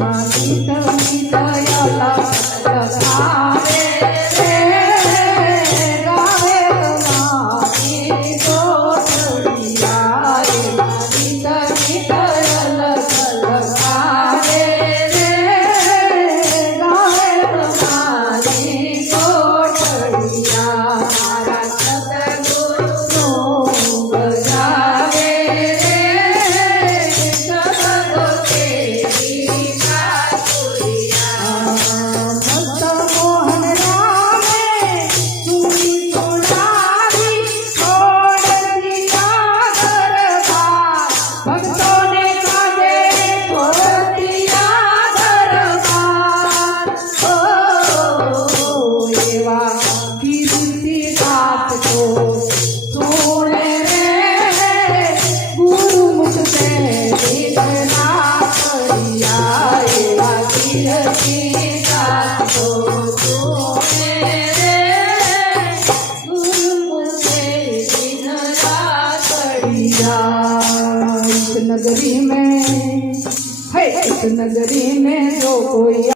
మా नगरी में है इस नगरी में जो कोई